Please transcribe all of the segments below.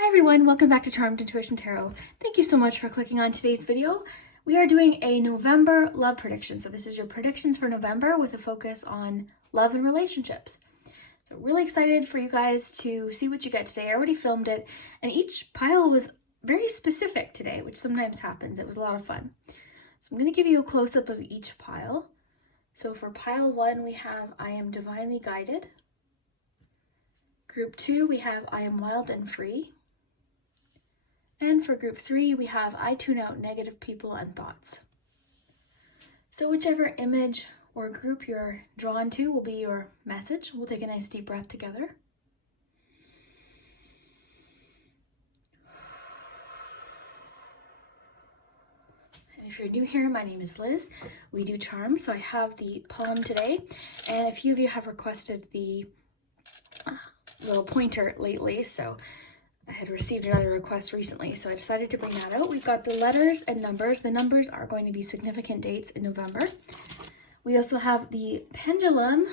Hi everyone, welcome back to Charmed Intuition Tarot. Thank you so much for clicking on today's video. We are doing a November love prediction. So this is your predictions for November with a focus on love and relationships. So really excited for you guys to see what you get today. I already filmed it and each pile was very specific today, which sometimes happens. It was a lot of fun. So I'm going to give you a close-up of each pile. So for pile 1, we have I am divinely guided. Group 2, we have I am wild and free. And for group 3, we have I tune out negative people and thoughts. So whichever image or group you're drawn to will be your message. We'll take a nice deep breath together. And if you're new here, my name is Liz. We do charms, so I have the poem today. And a few of you have requested the little pointer lately, so I had received another request recently, so I decided to bring that out. We've got the letters and numbers. The numbers are going to be significant dates in November. We also have the pendulum,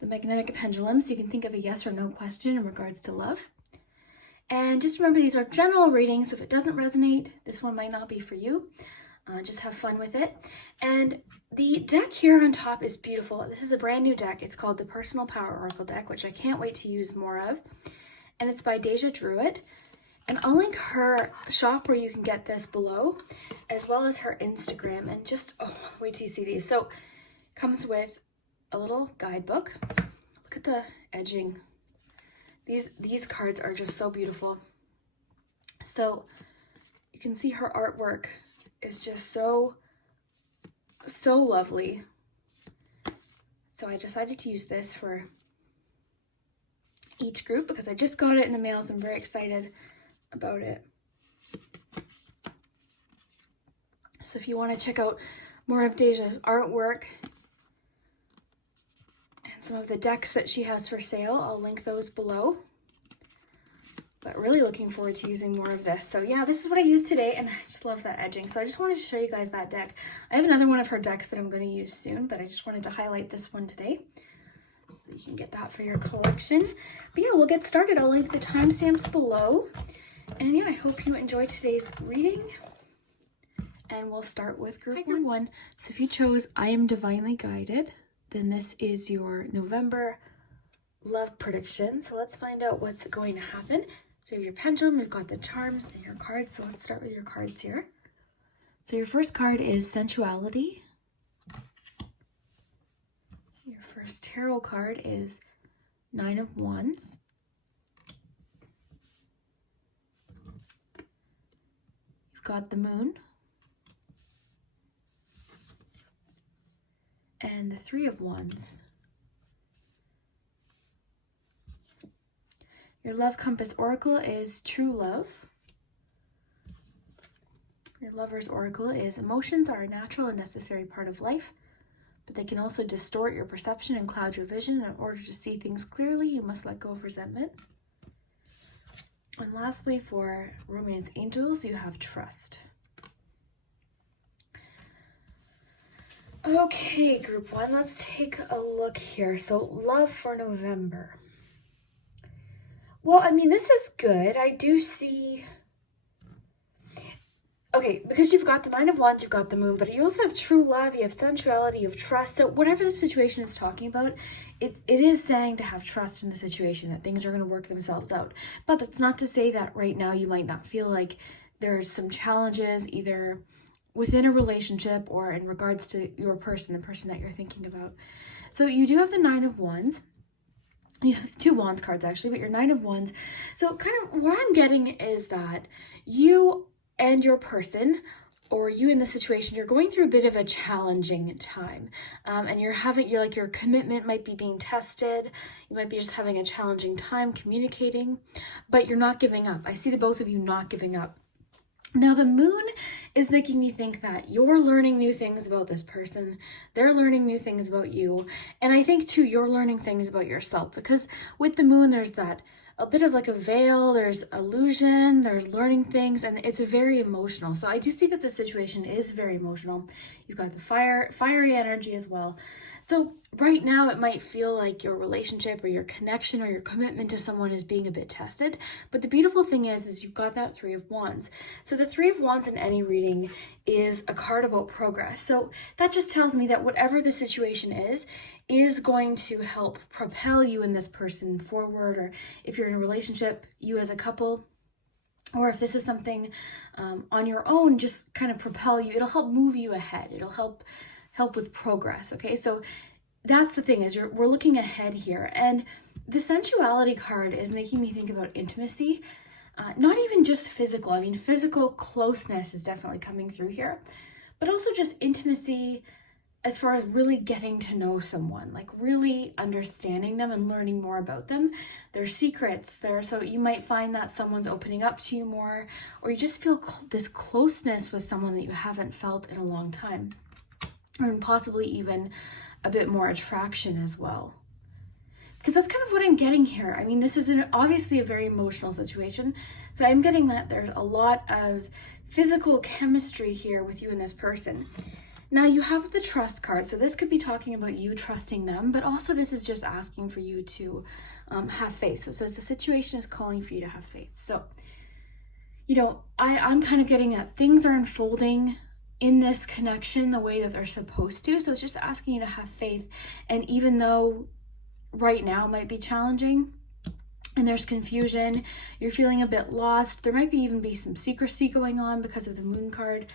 the magnetic pendulum, so you can think of a yes or no question in regards to love. And just remember, these are general readings, so if it doesn't resonate, this one might not be for you. Just have fun with it. And the deck here on top is beautiful. This is a brand new deck. It's called the Personal Power Oracle deck, which I can't wait to use more of. And it's by Deja Druid. And I'll link her shop where you can get this below, as well as her Instagram. And just, oh, wait till you see these. So, comes with a little guidebook. Look at the edging. These cards are just so beautiful. So, you can see her artwork is just so lovely. So I decided to use this for each group because I just got it in the mail, so I'm very excited about it. So if you want to check out more of Deja's artwork and some of the decks that she has for sale, I'll link those below. But really looking forward to using more of this. So yeah, this is what I used today, and I just love that edging. So I just wanted to show you guys that deck. I have another one of her decks that I'm going to use soon, but I just wanted to highlight this one today. So you can get that for your collection. But yeah, we'll get started. I'll link the timestamps below. And yeah, I hope you enjoyed today's reading. And we'll start with group 1. So if you chose I am divinely guided, then this is your November love prediction. So let's find out what's going to happen. So you have your pendulum, we've got the charms and your cards. So let's start with your cards here. So your first card is sensuality. Your first tarot card is 9 of Wands. You've got the moon. And the 3 of Wands. Your love compass oracle is true love. Your lover's oracle is emotions are a natural and necessary part of life, but they can also distort your perception and cloud your vision. In order to see things clearly, you must let go of resentment. And lastly, for romance angels, you have trust. Okay, group 1, let's take a look here. So love for November. Well, I mean, this is good. I do see... Okay, because you've got the 9 of Wands, you've got the moon, but you also have true love, you have sensuality, you have trust. So whatever the situation is talking about, it is saying to have trust in the situation, that things are going to work themselves out. But that's not to say that right now you might not feel like there's some challenges either within a relationship or in regards to your person, the person that you're thinking about. So you do have the 9 of Wands. You have 2 Wands cards actually, but your 9 of Wands. So kind of what I'm getting is that you and your person, or you in the situation, you're going through a bit of a challenging time. And your commitment might be being tested. You might be just having a challenging time communicating, but you're not giving up. I see the both of you not giving up. Now, the moon is making me think that you're learning new things about this person. They're learning new things about you. And I think, too, you're learning things about yourself. Because with the moon, there's that a bit of like a veil, there's illusion, there's learning things, and it's very emotional. So I do see that the situation is very emotional. You've got the fiery energy as well. So right now it might feel like your relationship or your connection or your commitment to someone is being a bit tested. But the beautiful thing is you've got that Three of Wands. So the Three of Wands in any reading is a card about progress. So that just tells me that whatever the situation is going to help propel you and this person forward, or if you're in a relationship, you as a couple, or if this is something on your own, just kind of propel you. It'll help move you ahead. It'll help with progress. Okay, so that's the thing, is we're looking ahead here, and the sensuality card is making me think about intimacy, not even just physical. I mean, physical closeness is definitely coming through here, but also just intimacy as far as really getting to know someone, like really understanding them and learning more about them, their secrets there. So you might find that someone's opening up to you more, or you just feel this closeness with someone that you haven't felt in a long time, or possibly even a bit more attraction as well. Because that's kind of what I'm getting here. I mean, this is obviously a very emotional situation. So I'm getting that there's a lot of physical chemistry here with you and this person. Now you have the trust card. So this could be talking about you trusting them, but also this is just asking for you to have faith. So it says the situation is calling for you to have faith. So, you know, I'm kind of getting that things are unfolding in this connection the way that they're supposed to. So it's just asking you to have faith. And even though right now might be challenging and there's confusion, you're feeling a bit lost, there might even be some secrecy going on because of the Moon card,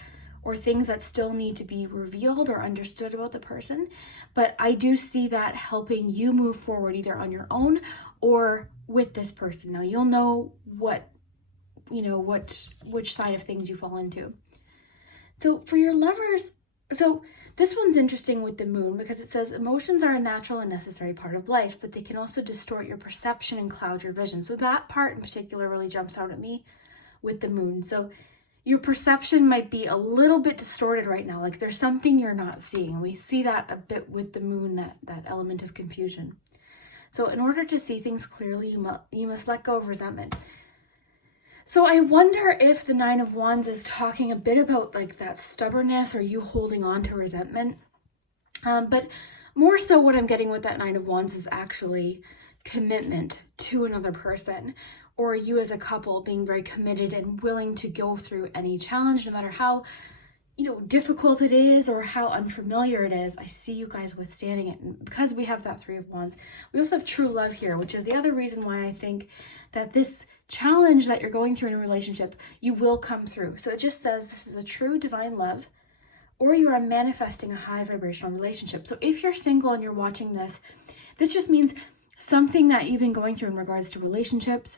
or things that still need to be revealed or understood about the person. But I do see that helping you move forward either on your own or with this person. Now you'll know which side of things you fall into. So for your lovers, so this one's interesting with the Moon, because it says emotions are a natural and necessary part of life, but they can also distort your perception and cloud your vision. So that part in particular really jumps out at me with the Moon. So your perception might be a little bit distorted right now. Like there's something you're not seeing. We see that a bit with the Moon, that element of confusion. So in order to see things clearly, you must let go of resentment. So I wonder if the Nine of Wands is talking a bit about like that stubbornness or you holding on to resentment. But more so what I'm getting with that Nine of Wands is actually commitment to another person, or you as a couple being very committed and willing to go through any challenge, no matter how, difficult it is or how unfamiliar it is. I see you guys withstanding it. And because we have that Three of Wands, we also have true love here, which is the other reason why I think that this challenge that you're going through in a relationship, you will come through. So it just says this is a true divine love, or you are manifesting a high vibrational relationship. So if you're single and you're watching this, this just means something that you've been going through in regards to relationships,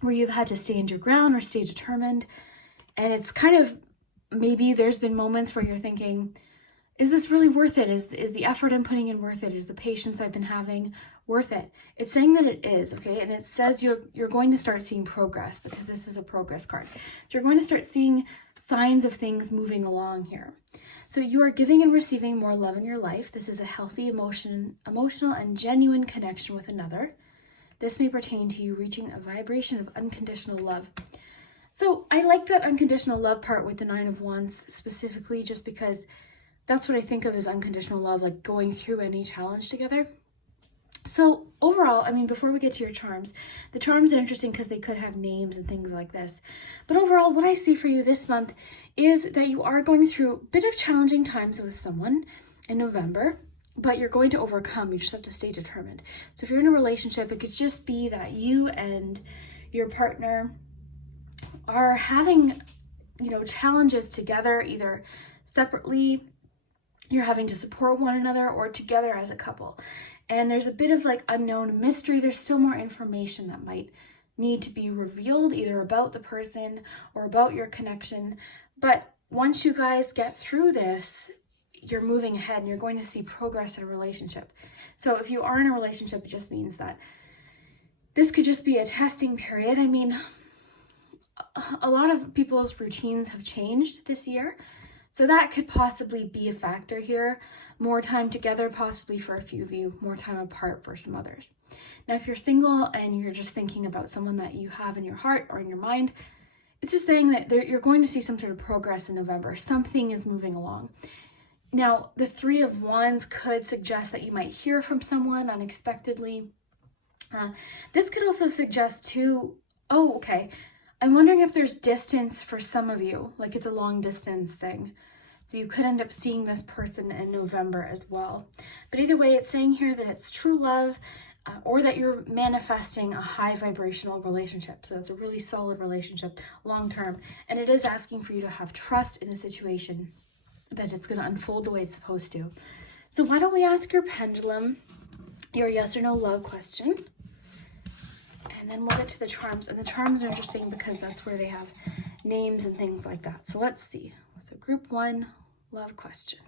where you've had to stand your ground or stay determined. And it's kind of, maybe there's been moments where you're thinking, is this really worth it? Is the effort I'm putting in worth it? Is the patience I've been having worth it? It's saying that it is, okay? And it says you're going to start seeing progress, because this is a progress card. So you're going to start seeing signs of things moving along here. So you are giving and receiving more love in your life. This is a healthy emotional and genuine connection with another. This may pertain to you reaching a vibration of unconditional love. So I like that unconditional love part with the Nine of Wands specifically, just because that's what I think of as unconditional love, like going through any challenge together. So overall, I mean, before we get to your charms, the charms are interesting because they could have names and things like this. But overall, what I see for you this month is that you are going through a bit of challenging times with someone in November, but you're going to overcome. You just have to stay determined. So if you're in a relationship, it could just be that you and your partner are having, challenges together, either separately, you're having to support one another, or together as a couple. And there's a bit of like unknown mystery. There's still more information that might need to be revealed, either about the person or about your connection. But once you guys get through this, you're moving ahead and you're going to see progress in a relationship. So if you are in a relationship, it just means that this could just be a testing period. I mean, a lot of people's routines have changed this year. So that could possibly be a factor here. More time together, possibly for a few of you, more time apart for some others. Now, if you're single and you're just thinking about someone that you have in your heart or in your mind, it's just saying that you're going to see some sort of progress in November. Something is moving along. Now, the Three of Wands could suggest that you might hear from someone unexpectedly. This could also suggest too, oh, okay, I'm wondering if there's distance for some of you, like it's a long distance thing. So you could end up seeing this person in November as well. But either way, it's saying here that it's true love, or that you're manifesting a high vibrational relationship. So it's a really solid relationship long term. And it is asking for you to have trust in a situation that it's going to unfold the way it's supposed to. So why don't we ask your pendulum your yes or no love question? And then we'll get to the charms. And the charms are interesting because that's where they have names and things like that. So let's see. So group 1, love question.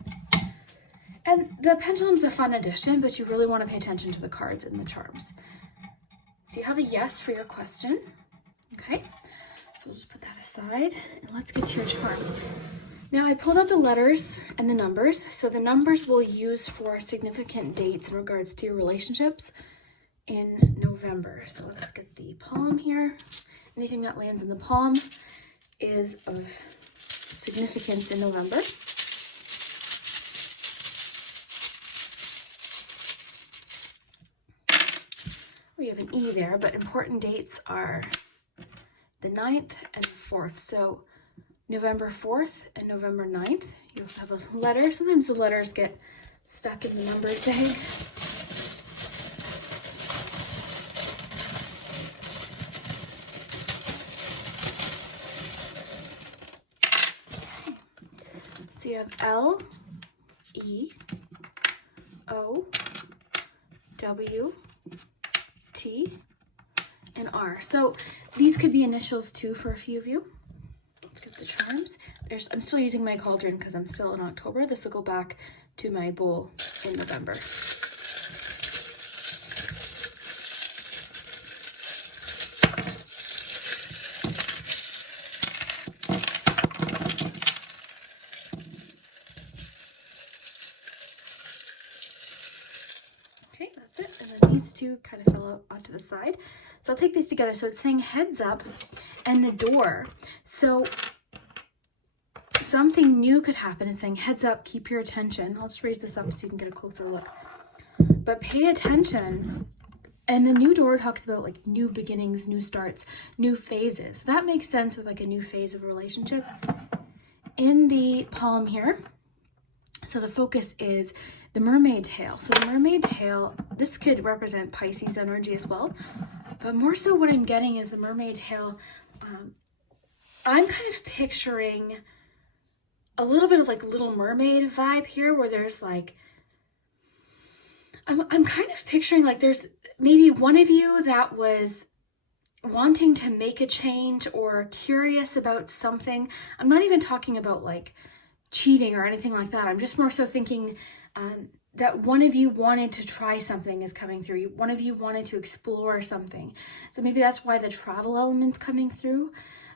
And the pendulum's a fun addition, but you really want to pay attention to the cards and the charms. So you have a yes for your question. Okay, so we'll just put that aside and let's get to your charms. Now I pulled out the letters and the numbers. So the numbers we'll use for significant dates in regards to your relationships in November. So let's get the palm here. Anything that lands in the palm is of significance in November. We have an E there, but important dates are the 9th and the 4th. So November 4th and November 9th. You also have a letter. Sometimes the letters get stuck in the numbers bag. So you have L, E, O, W, T, and R. So these could be initials too for a few of you. Let's get the charms. I'm still using my cauldron because I'm still in October. This will go back to my bowl in November. Okay, that's it. And then these two kind of fell out onto the side. So I'll take these together. So it's saying heads up and the door. So something new could happen. It's saying heads up, keep your attention. I'll just raise this up so you can get a closer look. But pay attention. And the new door talks about like new beginnings, new starts, new phases. So that makes sense with like a new phase of a relationship. In the palm here, so the focus is the mermaid tail. So the mermaid tail, this could represent Pisces energy as well. But more so what I'm getting is the mermaid tail. I'm kind of picturing a little bit of like Little Mermaid vibe here, where there's like, I'm kind of picturing like there's maybe one of you that was wanting to make a change or curious about something. I'm not even talking about like cheating or anything like that. I'm just more so thinking that one of you wanted to try something is coming through. One of you wanted to explore something. So maybe that's why the travel element's coming through.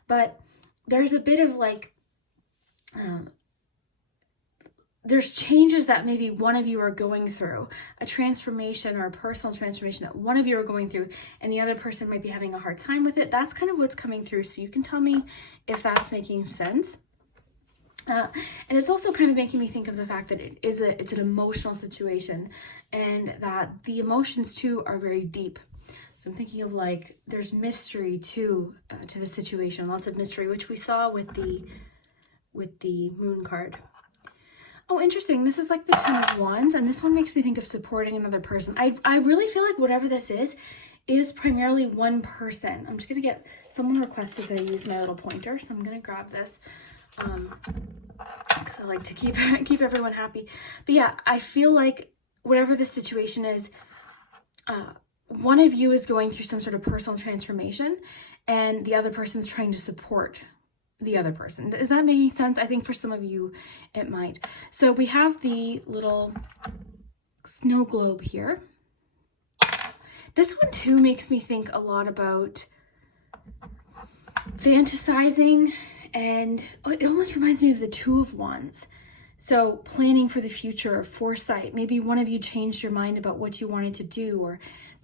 But there's a bit of like, there's changes that maybe one of you are going through, a transformation or a personal transformation that one of you are going through, and the other person might be having a hard time with it. That's kind of what's coming through. So you can tell me if that's making sense. And it's also kind of making me think of the fact that it's an emotional situation, and that the emotions too are very deep. So I'm thinking of like there's mystery too to the situation, lots of mystery, which we saw with the moon card. Oh, interesting. This is like the 10 of Wands, and this one makes me think of supporting another person. I really feel like whatever this is primarily one person. I'm just going to get, someone requested that I use my little pointer, so I'm going to grab this because I like to keep everyone happy. But yeah, I feel like whatever the situation is, one of you is going through some sort of personal transformation, and the other person's trying to support the other person. Is that making sense? I think for some of you it might. So we have the little snow globe here. This one too makes me think a lot about fantasizing And it almost reminds me of the Two of Wands. So planning for the future, foresight. Maybe one of you changed your mind about what you wanted to do, or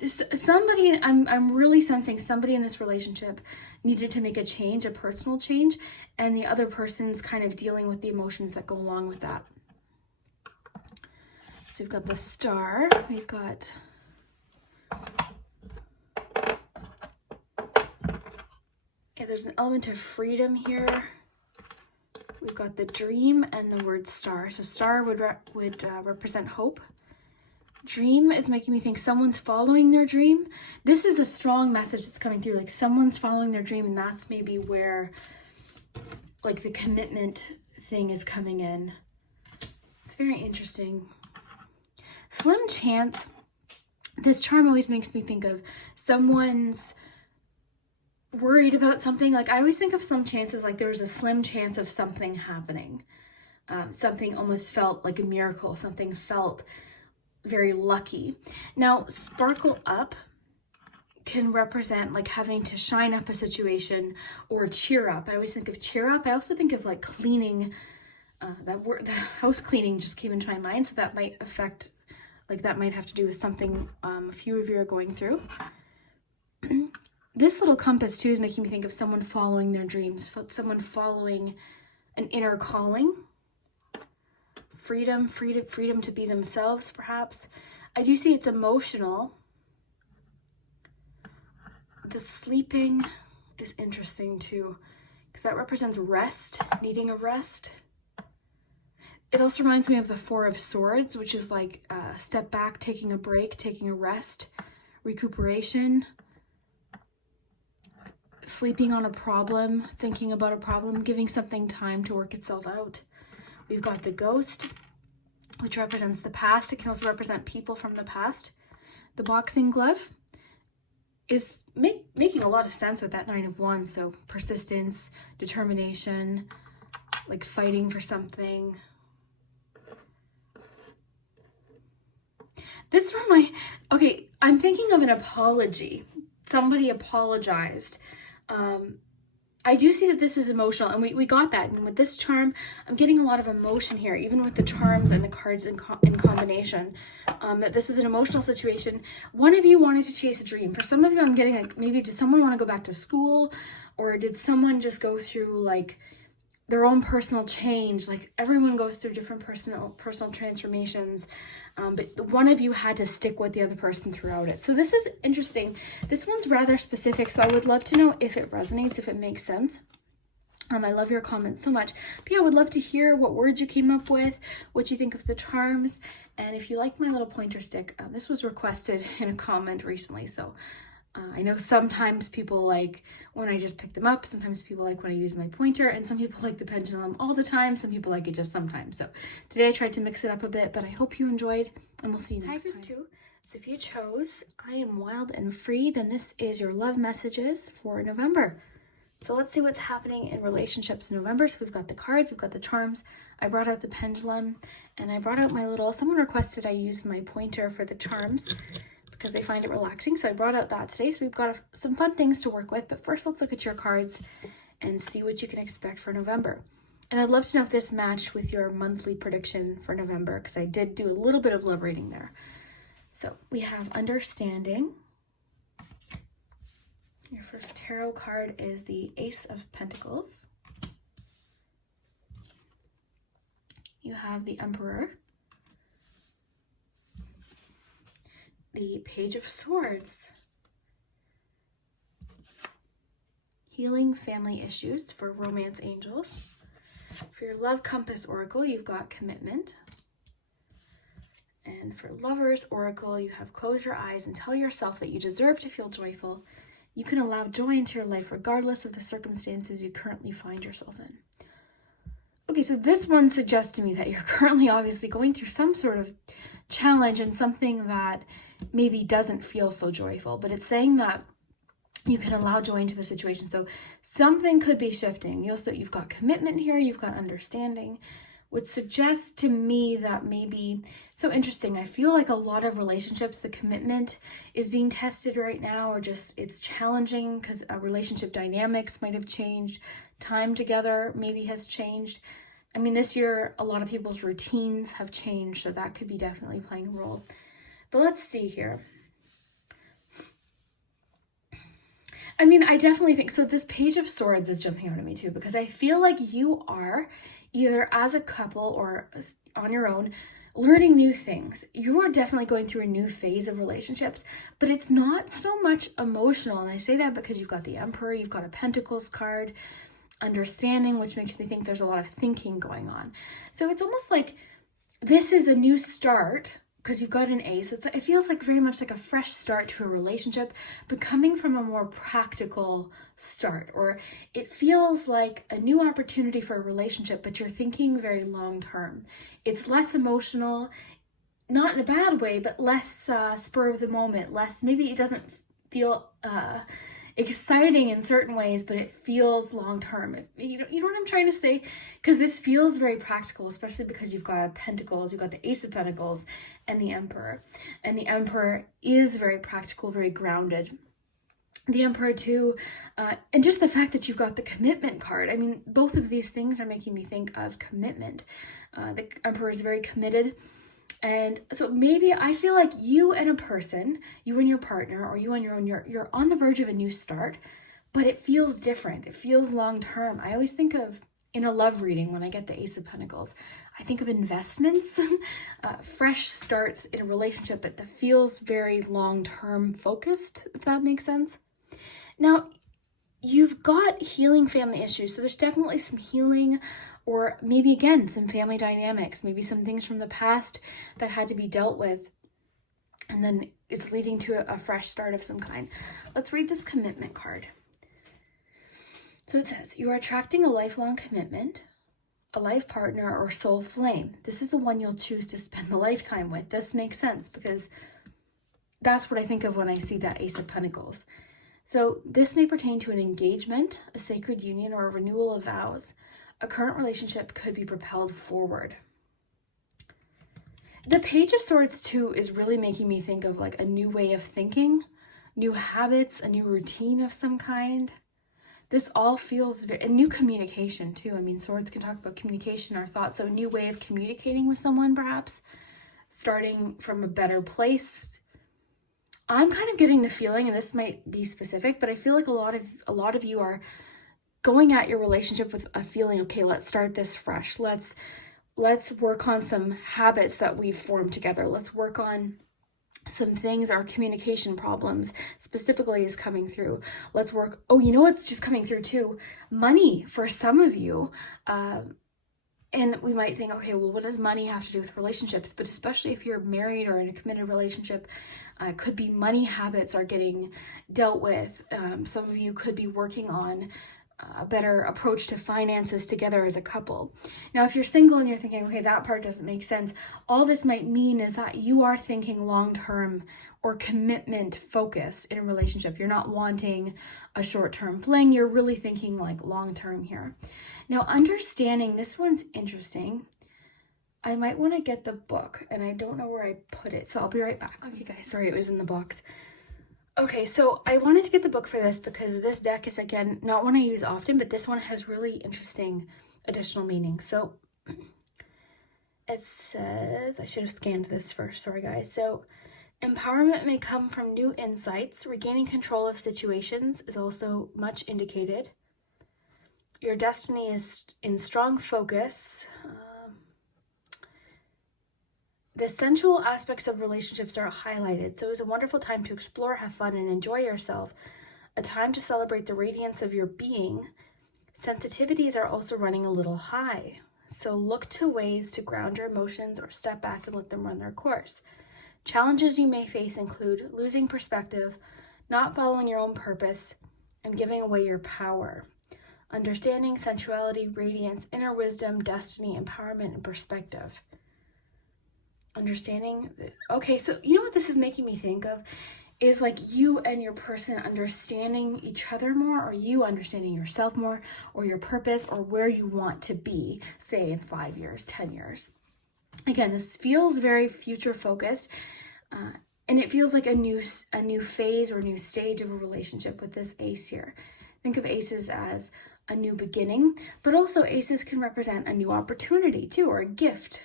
somebody, I'm really sensing somebody in this relationship needed to make a change, a personal change, and the other person's kind of dealing with the emotions that go along with that. So we've got the Star, we've got there's an element of freedom here. We've got the Dream and the word Star. So Star would represent hope. Dream is making me think someone's following their dream. This is a strong message that's coming through, like someone's following their dream, and that's maybe where like the commitment thing is coming in. It's very interesting. Slim chance. This charm always makes me think of someone's worried about something. Like I always think of slim chances like there's a slim chance of something happening. Something almost felt like a miracle. Something felt very lucky. Now, sparkle up can represent like having to shine up a situation or cheer up. I always think of cheer up. I also think of like cleaning. That word, the house cleaning just came into my mind. So that might affect, like that might have to do with something a few of you are going through. This little compass too is making me think of someone following their dreams, someone following an inner calling. Freedom to be themselves, perhaps. I do see it's emotional. The sleeping is interesting too, because that represents rest, needing a rest. It also reminds me of the Four of Swords, which is like a step back, taking a break, taking a rest, recuperation. Sleeping on a problem, thinking about a problem, giving something time to work itself out. We've got the Ghost, which represents the past. It can also represent people from the past. The Boxing Glove is making a lot of sense with that Nine of Wands. So persistence, determination, like fighting for something. This okay, I'm thinking of an apology. Somebody apologized. I do see that this is emotional, and we got that. And with this charm, I'm getting a lot of emotion here, even with the charms and the cards in combination, that this is an emotional situation. One of you wanted to chase a dream. For some of you, I'm getting like, maybe did someone want to go back to school, or did someone just go through like their own personal change? Like everyone goes through different personal transformations, but one of you had to stick with the other person throughout it. So this is interesting. This one's rather specific, so I would love to know if it resonates, if it makes sense. I love your comments so much. But yeah, I would love to hear what words you came up with, what you think of the charms, and if you like my little pointer stick. This was requested in a comment recently, so I know sometimes people like when I just pick them up, sometimes people like when I use my pointer, and some people like the pendulum all the time, some people like it just sometimes. So today I tried to mix it up a bit, but I hope you enjoyed, and we'll see you next time. So if you chose I Am Wild and Free, then this is your love messages for November. So let's see what's happening in relationships in November. So we've got the cards, we've got the charms, I brought out the pendulum, and I brought out my little, someone requested I use my pointer for the charms, because they find it relaxing. So I brought out that today. So we've got some fun things to work with. But first, let's look at your cards and see what you can expect for November. And I'd love to know if this matched with your monthly prediction for November, because I did do a little bit of love reading there. So we have Understanding. Your first tarot card is the Ace of Pentacles. You have the Emperor. The Page of Swords. Healing family issues for romance angels. For your love compass oracle, you've got Commitment. And for lovers oracle, you have Close your eyes and tell yourself that you deserve to feel joyful. You can allow joy into your life regardless of the circumstances you currently find yourself in. Okay, so this one suggests to me that you're currently obviously going through some sort of challenge and something that maybe doesn't feel so joyful, but it's saying that you can allow joy into the situation. So something could be shifting. You've got commitment here, you've got understanding, which suggests to me that maybe, so interesting, I feel like a lot of relationships, the commitment is being tested right now, or just it's challenging because relationship dynamics might have changed, time together maybe has changed. I mean, this year, a lot of people's routines have changed, so that could be definitely playing a role. But let's see here. I mean, I definitely think, so this Page of Swords is jumping out at me too, because I feel like you are, either as a couple or on your own, learning new things. You are definitely going through a new phase of relationships, but it's not so much emotional. And I say that because you've got the Emperor, you've got a Pentacles card, understanding, which makes me think there's a lot of thinking going on. So it's almost like this is a new start, because you've got an Ace. It feels like very much like a fresh start to a relationship, but coming from a more practical start. Or it feels like a new opportunity for a relationship, but you're thinking very long term. It's less emotional, not in a bad way, but less spur of the moment, less, maybe it doesn't feel exciting in certain ways, but it feels long term. You know what I'm trying to say? Because this feels very practical, especially because you've got Pentacles, you've got the Ace of Pentacles and the Emperor. And the Emperor is very practical, very grounded. The Emperor too, and just the fact that you've got the Commitment card. I mean, both of these things are making me think of commitment. The Emperor is very committed. And so maybe I feel like you and a person, you and your partner, or you on your own, you're on the verge of a new start, but it feels different. It feels long term. I always think of, in a love reading, when I get the Ace of Pentacles, I think of investments, fresh starts in a relationship, but that feels very long term focused, if that makes sense. Now, you've got healing family issues, so there's definitely some healing, or maybe again some family dynamics, maybe some things from the past that had to be dealt with, and then it's leading to a fresh start of some kind. Let's read this Commitment card. So it says, you are attracting a lifelong commitment, a life partner, or soul flame. This is the one you'll choose to spend the lifetime with. This makes sense because that's what I think of when I see that Ace of Pentacles. So this may pertain to an engagement, a sacred union, or a renewal of vows. A current relationship could be propelled forward. The Page of Swords too is really making me think of like a new way of thinking, new habits, a new routine of some kind. This all feels very, a new communication too. I mean, swords can talk about communication, our thoughts, so a new way of communicating with someone, perhaps starting from a better place. I'm kind of getting the feeling, and this might be specific, but I feel like a lot of you are going at your relationship with a feeling, okay, let's start this fresh. Let's work on some habits that we've formed together. Let's work on some things, our communication problems specifically is coming through. Let's work, oh, you know what's just coming through too? Money for some of you. And we might think, okay, well, what does money have to do with relationships? But especially if you're married or in a committed relationship, could be money habits are getting dealt with. Some of you could be working on a better approach to finances together as a couple. Now, if you're single and you're thinking, okay, that part doesn't make sense, all this might mean is that you are thinking long-term or commitment focused in a relationship. You're not wanting a short-term fling. You're really thinking like long-term here. Now, understanding, this one's interesting. I might want to get the book and I don't know where I put it, so I'll be right back. Okay, guys, sorry, it was in the box. Okay, so I wanted to get the book for this because this deck is, again, not one I use often, but this one has really interesting additional meaning. So it says, I should have scanned this first, sorry guys. So empowerment may come from new insights. Regaining control of situations is also much indicated. Your destiny is in strong focus. The sensual aspects of relationships are highlighted, so it's a wonderful time to explore, have fun, and enjoy yourself. A time to celebrate the radiance of your being. Sensitivities are also running a little high, so look to ways to ground your emotions or step back and let them run their course. Challenges you may face include losing perspective, not following your own purpose, and giving away your power. Understanding, sensuality, radiance, inner wisdom, destiny, empowerment, and perspective. Understanding, okay, so you know what this is making me think of is like you and your person understanding each other more, or you understanding yourself more, or your purpose, or where you want to be, say in 5 years, 10 years. Again, this feels very future focused, and it feels like a new phase or new stage of a relationship with this ace here. Think of aces as a new beginning, but also aces can represent a new opportunity too, or a gift.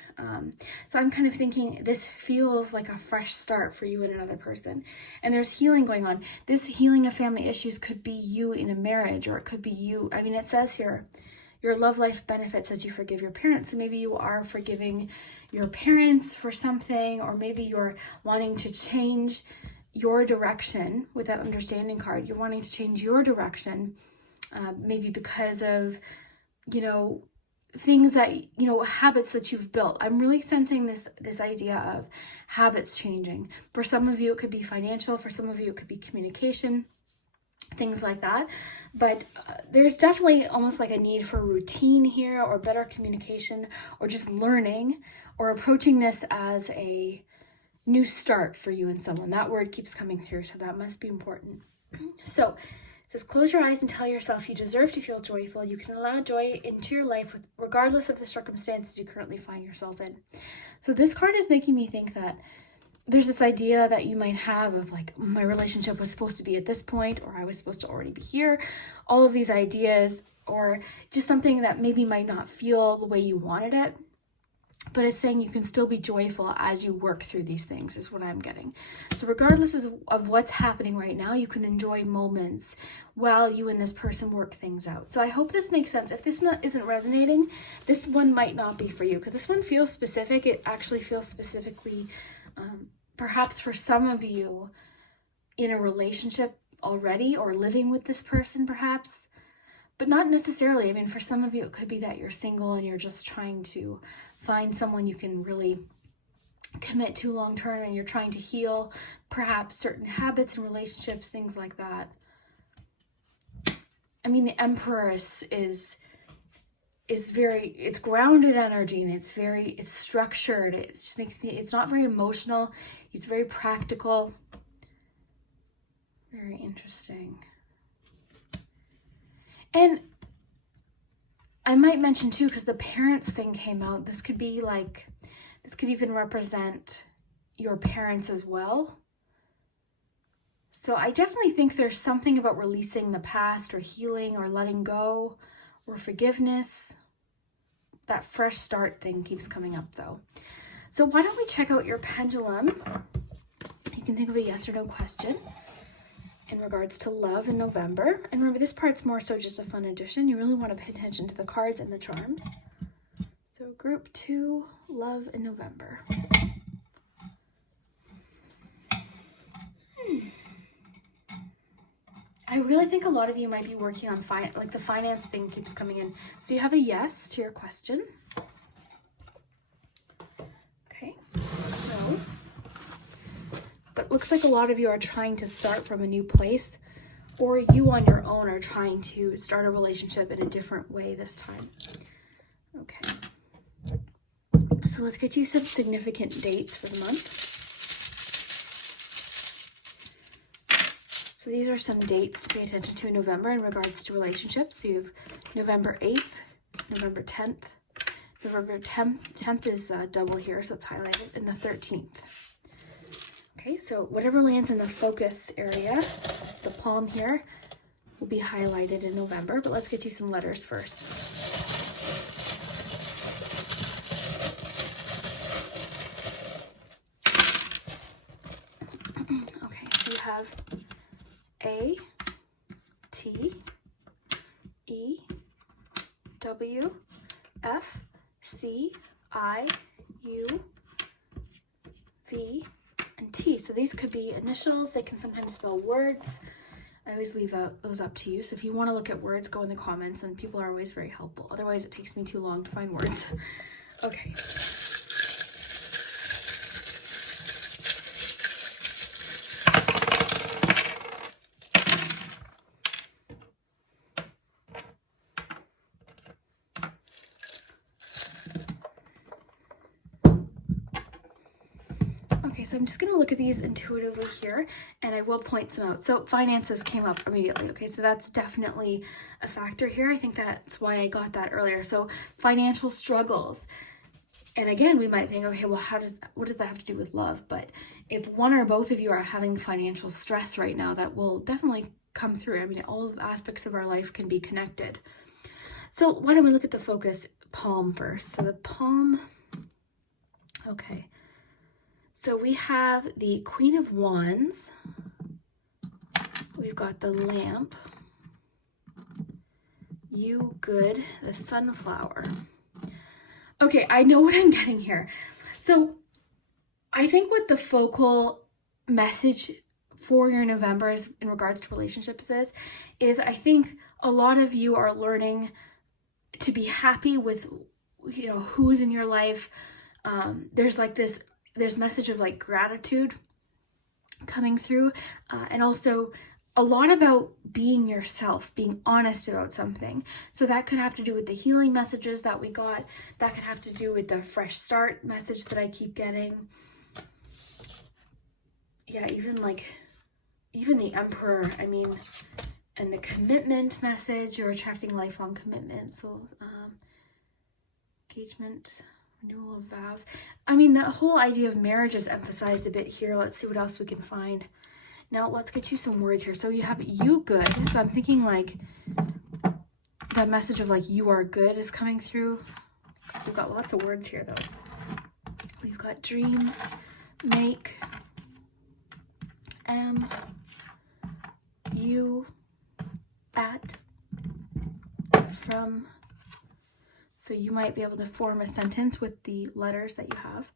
So I'm kind of thinking this feels like a fresh start for you and another person, and there's healing going on. This healing of family issues could be you in a marriage, or it could be you. I mean, it says here, your love life benefits as you forgive your parents. So maybe you are forgiving your parents for something, or maybe you're wanting to change your direction with that understanding card. You're wanting to change your direction, maybe because of, things that, habits that you've built. I'm really sensing this idea of habits changing. For some of you, it could be financial. For some of you, it could be communication, things like that. But there's definitely almost like a need for routine here, or better communication, or just learning, or approaching this as a new start for you and someone. That word keeps coming through, so that must be important. So it says, close your eyes and tell yourself you deserve to feel joyful. You can allow joy into your life regardless of the circumstances you currently find yourself in. So this card is making me think that there's this idea that you might have of like, my relationship was supposed to be at this point, or I was supposed to already be here. All of these ideas, or just something that maybe might not feel the way you wanted it. But it's saying you can still be joyful as you work through these things, is what I'm getting. So regardless of what's happening right now, you can enjoy moments while you and this person work things out. So I hope this makes sense. If this isn't resonating, this one might not be for you, because this one feels specific. It actually feels specifically, perhaps for some of you, in a relationship already, or living with this person perhaps, but not necessarily. I mean, for some of you, it could be that you're single and you're just trying to find someone you can really commit to long term, and you're trying to heal perhaps certain habits and relationships, things like that. I mean, the Emperor is very, it's grounded energy, and it's structured. It just makes me, it's not very emotional. He's very practical. Very interesting. And I might mention too, because the parents thing came out, this could be like, this could even represent your parents as well. So I definitely think there's something about releasing the past, or healing, or letting go, or forgiveness. That fresh start thing keeps coming up though. So why don't we check out your pendulum? You can think of a yes or no question in regards to love in November. And remember, this part's more so just a fun addition. You really want to pay attention to the cards and the charms. So group 2, love in November. I really think a lot of you might be working on like the finance thing keeps coming in. So you have a yes to your question. Okay, so, but it looks like a lot of you are trying to start from a new place, or you on your own are trying to start a relationship in a different way this time. Okay, so let's get you some significant dates for the month. So these are some dates to pay attention to in November in regards to relationships. So you have November 8th, November 10th. November 10th is double here, so it's highlighted, and the 13th. Okay, so whatever lands in the focus area, the palm here, will be highlighted in November, but let's get you some letters first. Okay, so you have A, T, E, W, F, C, I, U, V, and T. So these could be initials. They can sometimes spell words. I always leave those up to you. So if you want to look at words, go in the comments, and people are always very helpful. Otherwise, it takes me too long to find words. Okay. So I'm just going to look at these intuitively here, and I will point some out. So finances came up immediately. Okay, so that's definitely a factor here. I think that's why I got that earlier. So financial struggles. And again, we might think, okay, well, what does that have to do with love? But if one or both of you are having financial stress right now, that will definitely come through. I mean, all aspects of our life can be connected. So why don't we look at the focus palm first? So the palm, okay. So we have the Queen of Wands. We've got the Lamp. You good, the Sunflower. Okay, I know what I'm getting here. So I think what the focal message for your November is in regards to relationships is I think a lot of you are learning to be happy with, you know, who's in your life. There's like there's message of like gratitude coming through, and also a lot about being yourself, being honest about something. So that could have to do with the healing messages that we got. That could have to do with the fresh start message that I keep getting. Yeah, even the Emperor, I mean, and the commitment message, you're attracting lifelong commitment. So engagement, renewal of vows. I mean, the whole idea of marriage is emphasized a bit here. Let's see what else we can find. Now let's get you some words here. So you have you good. So I'm thinking like that message of like you are good is coming through. We've got lots of words here though. We've got dream, make, you, at, from. So you might be able to form a sentence with the letters that you have.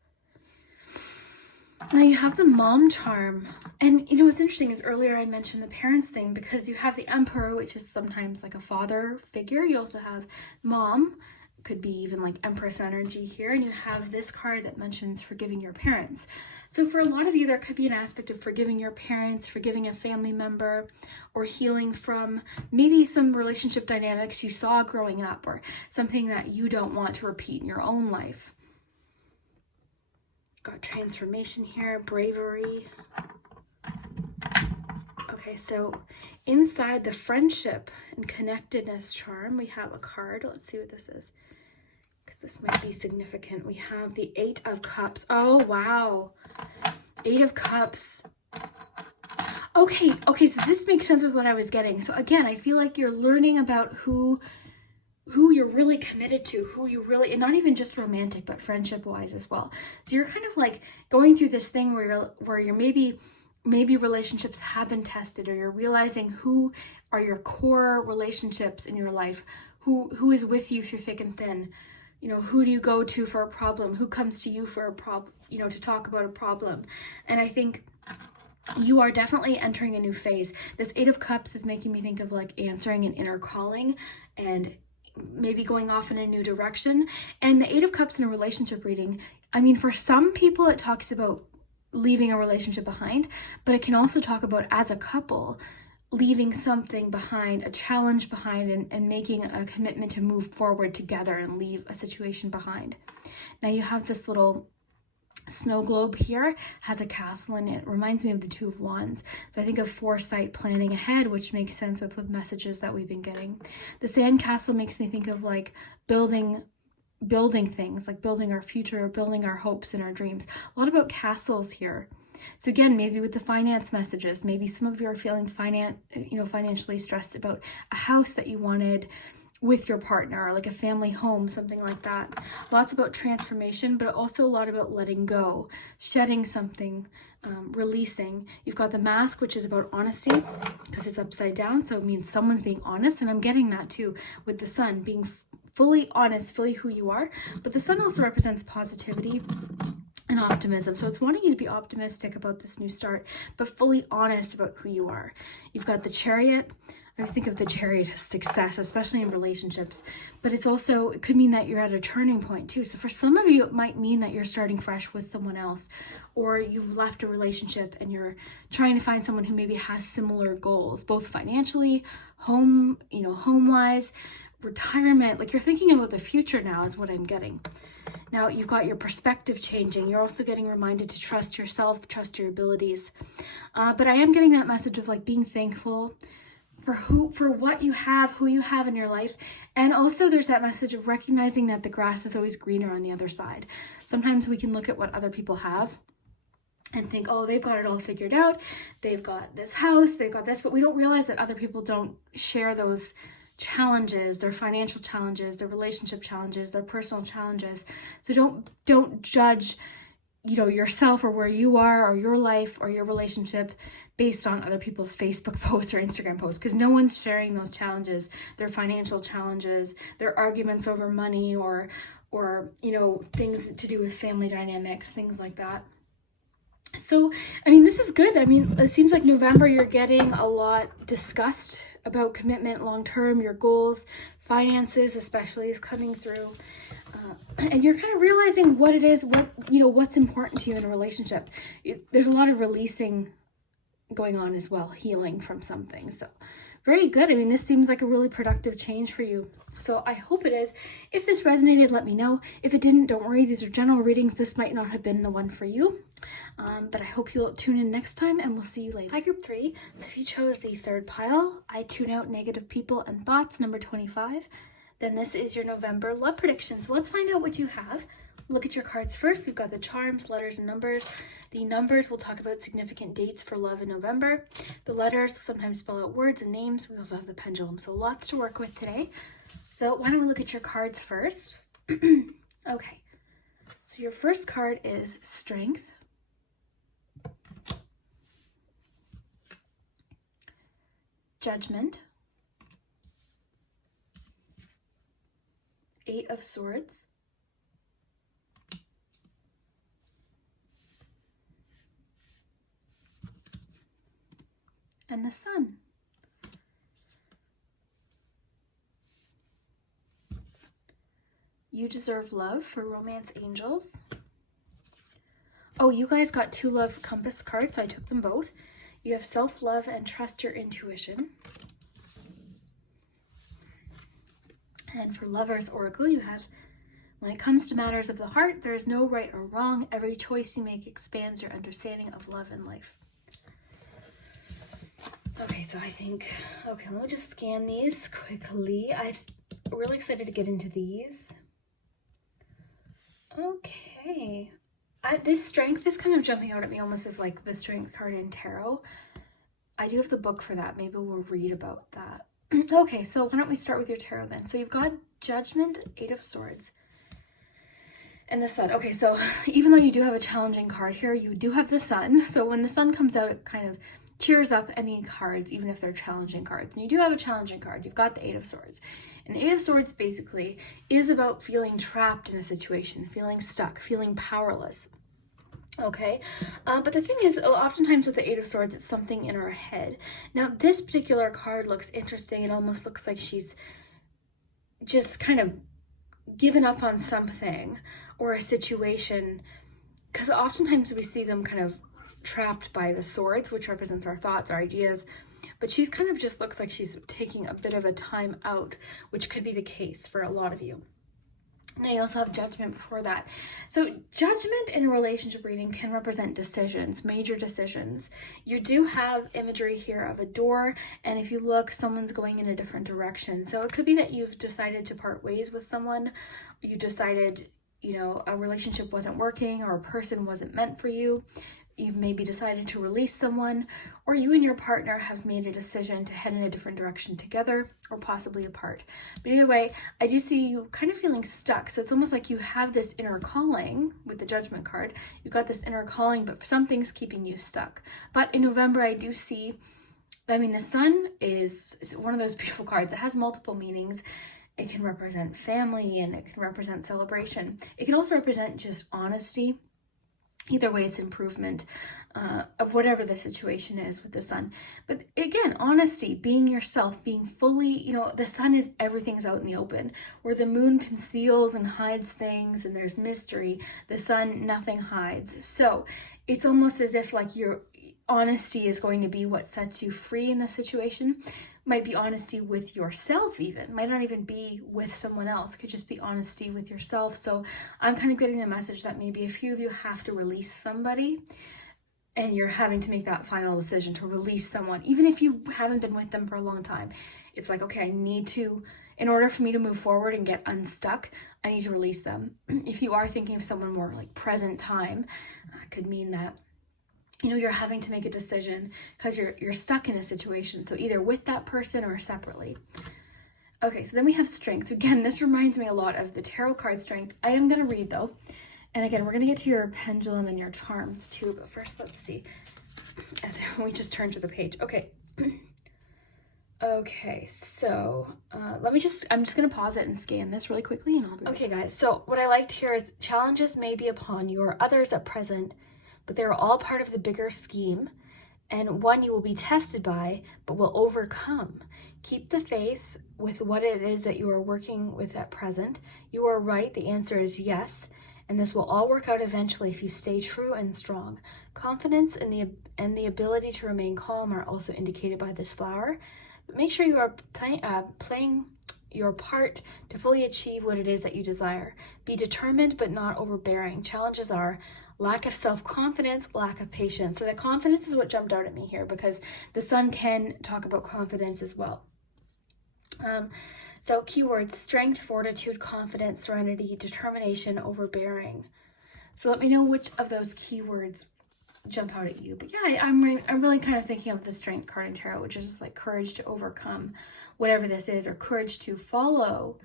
Now you have the mom charm. And you know what's interesting is earlier I mentioned the parents thing, because you have the Emperor, which is sometimes like a father figure. You also have mom, could be even like Empress energy here. And you have this card that mentions forgiving your parents. So for a lot of you, there could be an aspect of forgiving your parents, forgiving a family member, or healing from maybe some relationship dynamics you saw growing up, or something that you don't want to repeat in your own life. Got transformation here, bravery. Okay, so inside the friendship and connectedness charm, we have a card. Let's see what this is, because this might be significant. We have the 8 of Cups. Oh, wow. 8 of Cups. Okay, so this makes sense with what I was getting. So again, I feel like you're learning about who you're really committed to, who you really, and not even just romantic, but friendship wise as well. So you're kind of like going through this thing where you're maybe relationships have been tested, or you're realizing who are your core relationships in your life, who is with you through thick and thin. You know, who do you go to for a problem? Who comes to you for a problem, you know, to talk about a problem? And I think you are definitely entering a new phase. This 8 of Cups is making me think of like answering an inner calling and maybe going off in a new direction. And the 8 of Cups in a relationship reading, I mean, for some people it talks about leaving a relationship behind, but it can also talk about, as a couple, leaving something behind, a challenge behind, and making a commitment to move forward together and leave a situation behind. Now you have this little snow globe here, has a castle in it. It reminds me of the 2 of Wands. So I think of foresight, planning ahead, which makes sense with the messages that we've been getting. The sand castle makes me think of like building things, like building our future, building our hopes and our dreams. A lot about castles here. So again, maybe with the finance messages, maybe some of you are feeling financially stressed about a house that you wanted with your partner, or like a family home, something like that. Lots about transformation, but also a lot about letting go, shedding something, releasing. You've got the Mask, which is about honesty, because it's upside down, so it means someone's being honest, and I'm getting that too with the Sun, being fully honest, fully who you are. But the Sun also represents positivity and optimism. So it's wanting you to be optimistic about this new start, but fully honest about who you are. You've got the Chariot. I always think of the Chariot as success, especially in relationships, but it could mean that you're at a turning point too. So for some of you, it might mean that you're starting fresh with someone else, or you've left a relationship and you're trying to find someone who maybe has similar goals, both financially, home-wise, retirement. Like, you're thinking about the future now is what I'm getting. Now you've got your perspective changing. You're also getting reminded to trust yourself, trust your abilities. But I am getting that message of like being thankful for what you have, who you have in your life. And also there's that message of recognizing that the grass is always greener on the other side. Sometimes we can look at what other people have and think, oh, they've got it all figured out. They've got this house, they've got this, but we don't realize that other people don't share those challenges, their financial challenges, their relationship challenges, their personal challenges. So don't judge, yourself or where you are or your life or your relationship based on other people's Facebook posts or Instagram posts, because no one's sharing those challenges, their financial challenges, their arguments over money or things to do with family dynamics, things like that. So, this is good. It seems like November you're getting a lot discussed about commitment, long-term, your goals, finances especially is coming through. And you're kind of realizing what it is, what's important to you in a relationship. There's a lot of releasing going on as well, healing from something. So very good. This seems like a really productive change for you. So I hope it is. If this resonated, let me know. If it didn't, don't worry. These are general readings. This might not have been the one for you. But I hope you'll tune in next time, and we'll see you later. Hi, group 3. So if you chose the third pile, I tune out negative people and thoughts, number 25. Then this is your November love prediction. So let's find out what you have. Look at your cards first. We've got the charms, letters, and numbers. The numbers will talk about significant dates for love in November. The letters sometimes spell out words and names. We also have the pendulum. So lots to work with today. So why don't we look at your cards first? Okay. So your first card is Strength. Judgment. 8 of Swords. And the Sun. You deserve love for Romance Angels. Oh, you guys got 2 love compass cards, so I took them both. You have self-love and trust your intuition. And for Lovers Oracle, you have, when it comes to matters of the heart, there is no right or wrong. Every choice you make expands your understanding of love and life. Okay, so let me just scan these quickly. I'm really excited to get into these. Okay. This Strength is kind of jumping out at me almost as like the Strength card in tarot. I do have the book for that. Maybe we'll read about that. Okay, so why don't we start with your tarot then? So you've got Judgment, 8 of Swords, and the Sun. Okay, so even though you do have a challenging card here, you do have the Sun. So when the Sun comes out, it kind of cheers up any cards, even if they're challenging cards. And you do have a challenging card. You've got the 8 of Swords. And the 8 of Swords basically is about feeling trapped in a situation, feeling stuck, feeling powerless. Okay, but the thing is, oftentimes with the 8 of Swords, it's something in our head. Now, this particular card looks interesting. It almost looks like she's just kind of given up on something or a situation, because oftentimes we see them kind of trapped by the swords, which represents our thoughts, our ideas, but she's kind of just looks like she's taking a bit of a time out, which could be the case for a lot of you. Now you also have Judgment before that. So Judgment in a relationship reading can represent decisions, major decisions. You do have imagery here of a door, and if you look, someone's going in a different direction. So it could be that you've decided to part ways with someone. You decided, a relationship wasn't working or a person wasn't meant for you. You've maybe decided to release someone, or you and your partner have made a decision to head in a different direction together or possibly apart. But either way, I do see you kind of feeling stuck. So it's almost like you have this inner calling with the Judgment card. You've got this inner calling, but something's keeping you stuck. But in November, I do see, the Sun is one of those beautiful cards. It has multiple meanings. It can represent family and it can represent celebration. It can also represent just honesty. Either way, it's improvement of whatever the situation is with the Sun. But again, honesty, being yourself, being fully, the Sun is everything's out in the open. Where the Moon conceals and hides things and there's mystery, the Sun, nothing hides. So it's almost as if like your honesty is going to be what sets you free in the situation. Might be honesty with yourself even. Might not even be with someone else. Could just be honesty with yourself. So I'm kind of getting the message that maybe a few of you have to release somebody and you're having to make that final decision to release someone. Even if you haven't been with them for a long time. It's like, okay, I need to, in order for me to move forward and get unstuck, I need to release them. If you are thinking of someone more like present time, could mean that you're having to make a decision because you're stuck in a situation. So either with that person or separately. Okay, so then we have strength. Again, this reminds me a lot of the tarot card strength. I am going to read though. And again, we're going to get to your pendulum and your charms too. But first, let's see. As we just turn to the page. Okay. Okay, so I'm just going to pause it and scan this really quickly. And I'll be okay, guys. So what I liked here is challenges may be upon you or others at present, but they're all part of the bigger scheme. And one you will be tested by, but will overcome. Keep the faith with what it is that you are working with at present. You are right. The answer is yes. And this will all work out eventually if you stay true and strong. Confidence and the ability to remain calm are also indicated by this flower. But make sure you are playing your part to fully achieve what it is that you desire. Be determined but not overbearing. Challenges are lack of self-confidence, lack of patience. So the confidence is what jumped out at me here, because the sun can talk about confidence as well. So keywords: strength, fortitude, confidence, serenity, determination, overbearing. So let me know which of those keywords jump out at you. But yeah, I'm really kind of thinking of the strength card in tarot, which is just like courage to overcome whatever this is, or courage to follow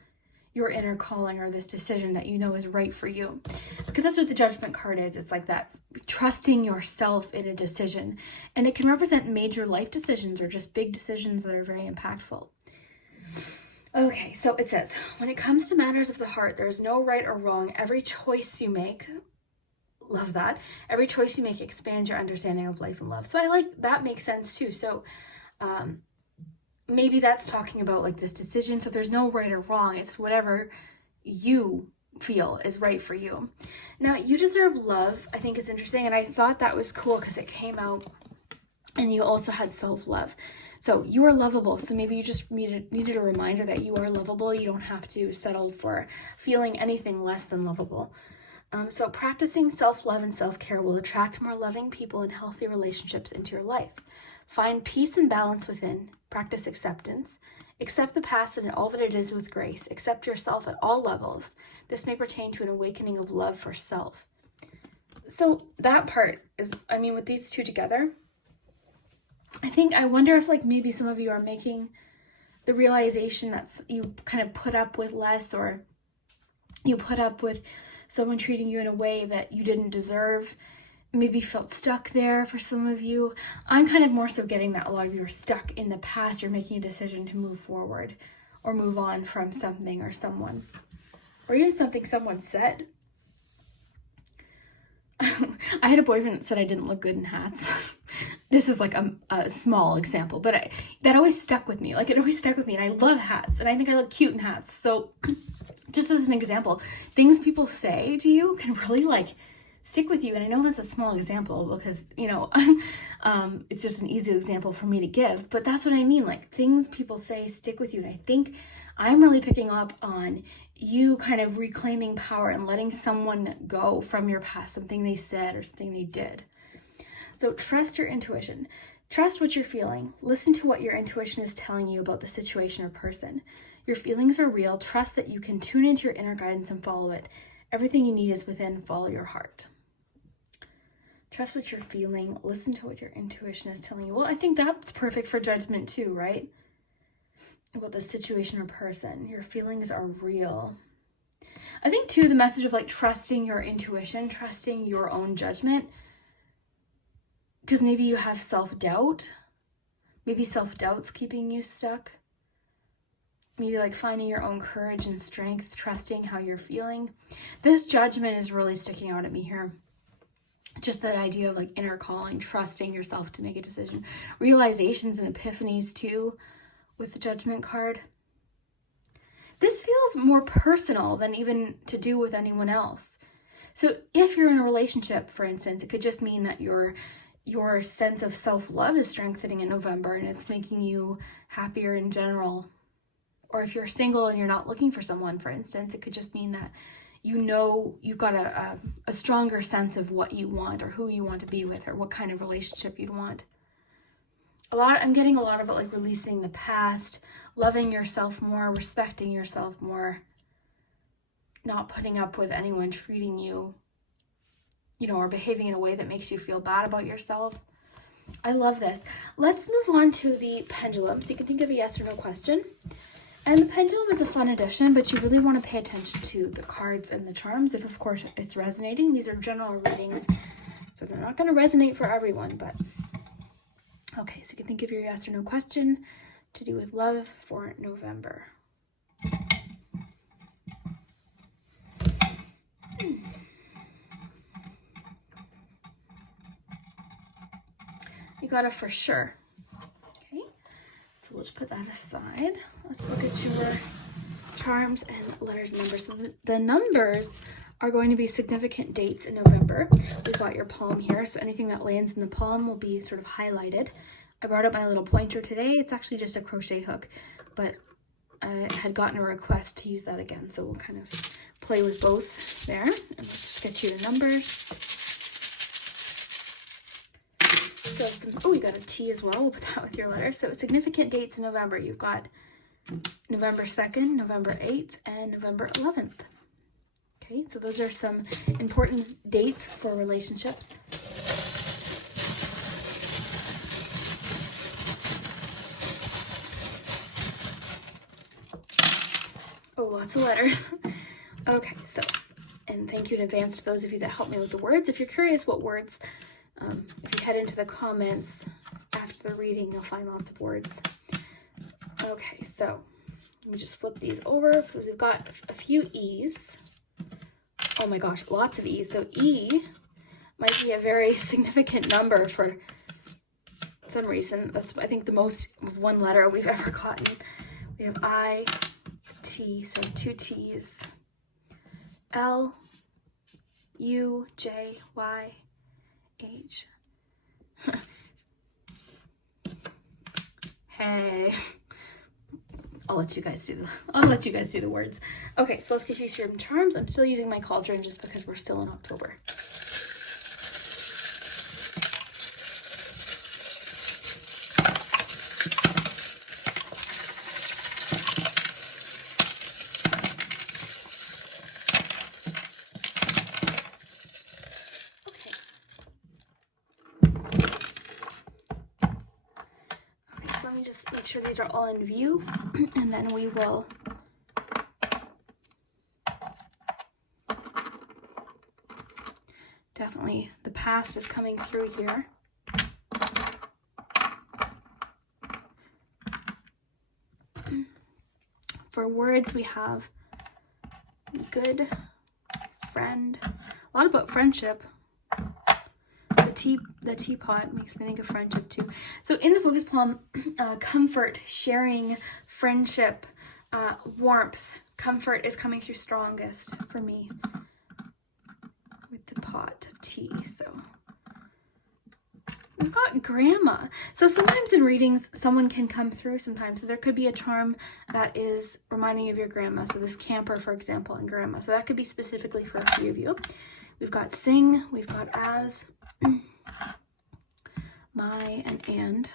your inner calling or this decision that you know is right for you. Because that's what the judgment card is. It's like that, trusting yourself in a decision. And it can represent major life decisions or just big decisions that are very impactful. Okay, so it says, when it comes to matters of the heart, there is no right or wrong. Every choice you make, love that, every choice you make expands your understanding of life and love. So I like that, makes sense too. So maybe that's talking about like this decision. So there's no right or wrong. It's whatever you feel is right for you. Now, you deserve love, I think is interesting. And I thought that was cool because it came out and you also had self-love. So you are lovable. So maybe you just needed a reminder that you are lovable. You don't have to settle for feeling anything less than lovable. So practicing self-love and self-care will attract more loving people and healthy relationships into your life. Find peace and balance within. Practice acceptance. Accept the past and all that it is with grace. Accept yourself at all levels. This may pertain to an awakening of love for self. So that part is, I mean, with these two together, I wonder if like maybe some of you are making the realization that you kind of put up with less, or you put up with someone treating you in a way that you didn't deserve. Maybe felt stuck there for some of you. I'm kind of more so getting that a lot of you are stuck in the past. You're making a decision to move forward or move on from something or someone, or even something someone said. I had a boyfriend that said I didn't look good in hats. This is like a small example, but that always stuck with me. Like it always stuck with me, and I love hats, and I think I look cute in hats. So just as an example, things people say to you can really like stick with you. And I know that's a small example because, you know, it's just an easy example for me to give, but that's what I mean. Like things people say stick with you. And I think I'm really picking up on you kind of reclaiming power and letting someone go from your past, something they said or something they did. So trust your intuition. Trust what you're feeling. Listen to what your intuition is telling you about the situation or person. Your feelings are real. Trust that you can tune into your inner guidance and follow it. Everything you need is within. Follow your heart. Trust what you're feeling. Listen to what your intuition is telling you. Well, I think that's perfect for judgment too, right? About the situation or person. Your feelings are real. I think too, the message of like trusting your intuition, trusting your own judgment, because maybe you have self-doubt. Maybe self-doubt's keeping you stuck. Maybe like finding your own courage and strength, trusting how you're feeling. This judgment is really sticking out at me here. Just that idea of like inner calling, trusting yourself to make a decision. Realizations and epiphanies too with the judgment card. This feels more personal than even to do with anyone else. So if you're in a relationship, for instance, it could just mean that your sense of self-love is strengthening in November and it's making you happier in general. Or if you're single and you're not looking for someone, for instance, it could just mean that you know you've got a stronger sense of what you want or who you want to be with or what kind of relationship you'd want. I'm getting a lot about like releasing the past, loving yourself more, respecting yourself more, not putting up with anyone treating you, you know, or behaving in a way that makes you feel bad about yourself. I love this. Let's move on to the pendulum. So you can think of a yes or no question. And the pendulum is a fun addition, but you really want to pay attention to the cards and the charms if, of course, it's resonating. These are general readings, so they're not going to resonate for everyone, but okay, so you can think of your yes or no question to do with love for November. You got a for sure. Okay, so we'll just put that aside. Let's look at your charms and letters and numbers. So the numbers are going to be significant dates in November. We've got your palm here, so anything that lands in the palm will be sort of highlighted. I brought up my little pointer today. It's actually just a crochet hook, but I had gotten a request to use that again, so we'll kind of play with both there. And let's just get you the numbers. So oh, you got a T as well. We'll put that with your letter. So significant dates in November. You've got November 2nd, November 8th, and November 11th. Okay, so those are some important dates for relationships. Oh, lots of letters. Okay, so, and thank you in advance to those of you that helped me with the words. If you're curious what words, if you head into the comments after the reading, you'll find lots of words. Okay, so let me just flip these over because we've got a few E's. Oh my gosh, lots of E's. So E might be a very significant number for some reason. That's, I think, the most of one letter we've ever gotten. We have I, T, so 2 T's. L, U, J, Y, H. Hey. I'll let you guys do the words. Okay, so let's get you some charms. I'm still using my cauldron just because we're still in October. Let me just make sure these are all in view, and then we will definitely, the past is coming through here. For words, we have good, friend, a lot about friendship. The teapot makes me think of friendship too. So in the focus palm, comfort, sharing, friendship, warmth, comfort is coming through strongest for me with the pot of tea. So we've got grandma. So sometimes in readings, someone can come through sometimes. So there could be a charm that is reminding you of your grandma. So this camper, for example, and grandma. So that could be specifically for a few of you. We've got sing, we've got as, my, and.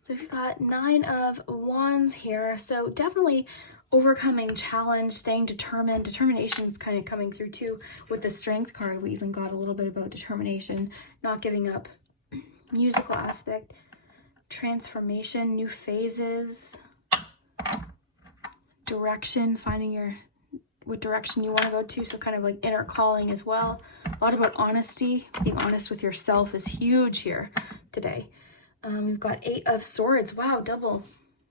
So you've got 9 of Wands here. So definitely overcoming challenge, staying determined. Determination is kind of coming through too with the Strength card. We even got a little bit about determination, not giving up. Musical aspect, transformation, new phases, direction, finding what direction you want to go to. So kind of like inner calling as well. A lot about honesty. Being honest with yourself is huge here today. We've got 8 of Swords. Wow, double.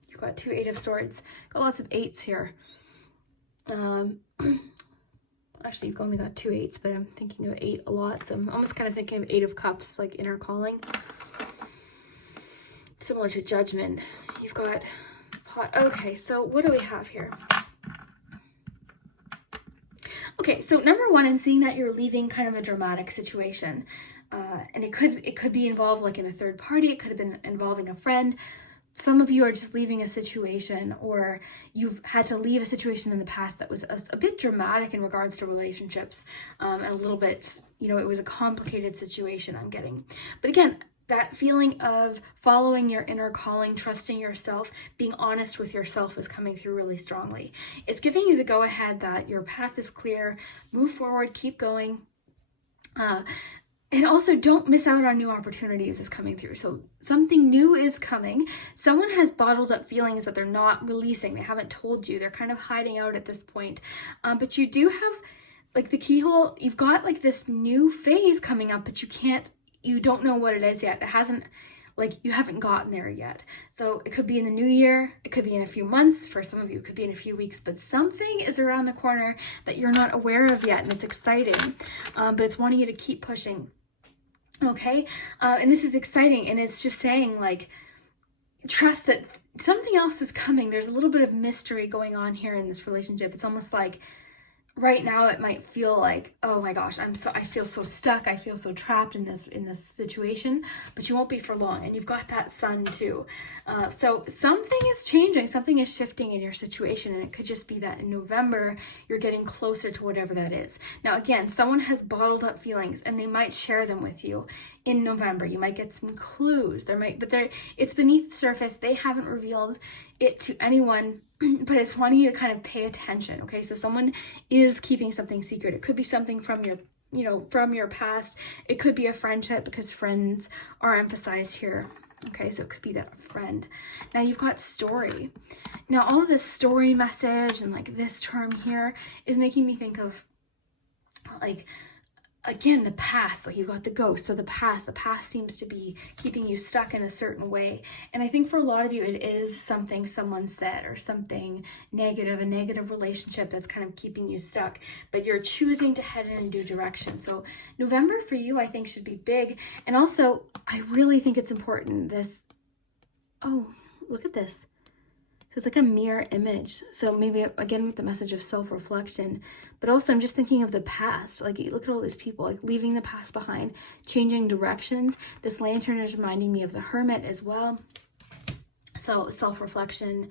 You've got 2 8 of Swords. Got lots of 8s here. Actually, you've only got 2 8s, but I'm thinking of 8 a lot. So I'm almost kind of thinking of 8 of Cups, like inner calling. Similar to Judgment. You've got pot. Okay, so what do we have here? Okay, so number 1, I'm seeing that you're leaving kind of a dramatic situation. And it could be involved like in a third party. It could have been involving a friend. Some of you are just leaving a situation, or you've had to leave a situation in the past that was a bit dramatic in regards to relationships. And a little bit, it was a complicated situation I'm getting. But again, that feeling of following your inner calling, trusting yourself, being honest with yourself is coming through really strongly. It's giving you the go-ahead that your path is clear, move forward, keep going. And also, don't miss out on new opportunities is coming through. So something new is coming. Someone has bottled up feelings that they're not releasing. They haven't told you. They're kind of hiding out at this point. But you do have, like, the keyhole. You've got, like, this new phase coming up, but you don't know what it is yet. It hasn't, like, you haven't gotten there yet. So it could be in the new year. It could be in a few months. For some of you, it could be in a few weeks. But something is around the corner that you're not aware of yet. And it's exciting. But it's wanting you to keep pushing. Okay, and this is exciting, and it's just saying, like, trust that something else is coming. There's a little bit of mystery going on here in this relationship. It's almost like right now it might feel like, oh my gosh, I feel so stuck. I feel so trapped in this situation, but you won't be for long. And you've got that sun too. So something is changing, something is shifting in your situation. And it could just be that in November, you're getting closer to whatever that is. Now, again, someone has bottled up feelings and they might share them with you in November. You might get some clues. It's beneath the surface. They haven't revealed it to anyone, but it's wanting you to kind of pay attention. Okay, so someone is keeping something secret. It could be something from your past. It could be a friendship, because friends are emphasized here. Okay, so it could be that friend. Now you've got story. Now all of this story message and, like, this term here is making me think of, like, again, the past. Like, you've got the ghost. So the past seems to be keeping you stuck in a certain way. And I think for a lot of you, it is something someone said or something negative, a negative relationship that's kind of keeping you stuck, but you're choosing to head in a new direction. So November for you, I think, should be big. And also, I really think it's important. Oh, look at this. So it's like a mirror image. So maybe, again, with the message of self-reflection, but also I'm just thinking of the past. Like, you look at all these people, like, leaving the past behind, changing directions. This lantern is reminding me of the hermit as well. So self-reflection.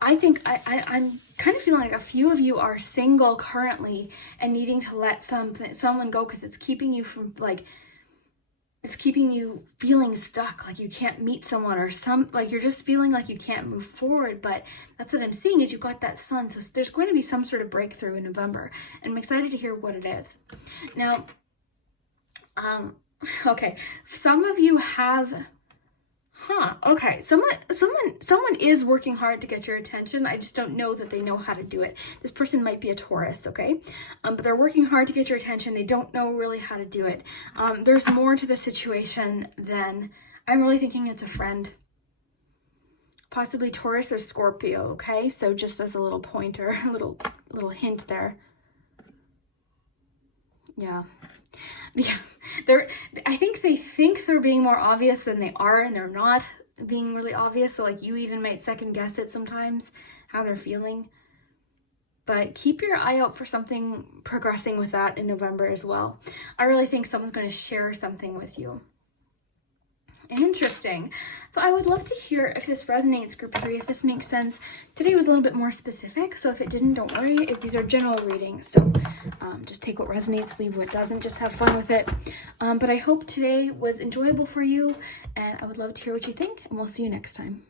I think I'm kind of feeling like a few of you are single currently and needing to let someone go, because it's keeping you from, like, it's keeping you feeling stuck, like you can't meet someone, or like you're just feeling like you can't move forward. But that's what I'm seeing, is you've got that sun. So there's going to be some sort of breakthrough in November, and I'm excited to hear what it is. Now, okay, some of you have, okay, someone is working hard to get your attention. I just don't know that they know how to do it. This person might be a Taurus, okay? But they're working hard to get your attention. They don't know really how to do it. There's more to the situation than, I'm really thinking it's a friend. Possibly Taurus or Scorpio, okay? So just as a little pointer, a little hint there. Yeah. I think they think they're being more obvious than they are, and they're not being really obvious. So, like, you even might second guess it sometimes, how they're feeling. But keep your eye out for something progressing with that in November as well. I really think someone's going to share something with you. Interesting. So I would love to hear if this resonates, group 3, if this makes sense. Today was a little bit more specific, so if it didn't, don't worry. These are general readings, so just take what resonates, leave what doesn't, just have fun with it. But I hope today was enjoyable for you, and I would love to hear what you think, and we'll see you next time.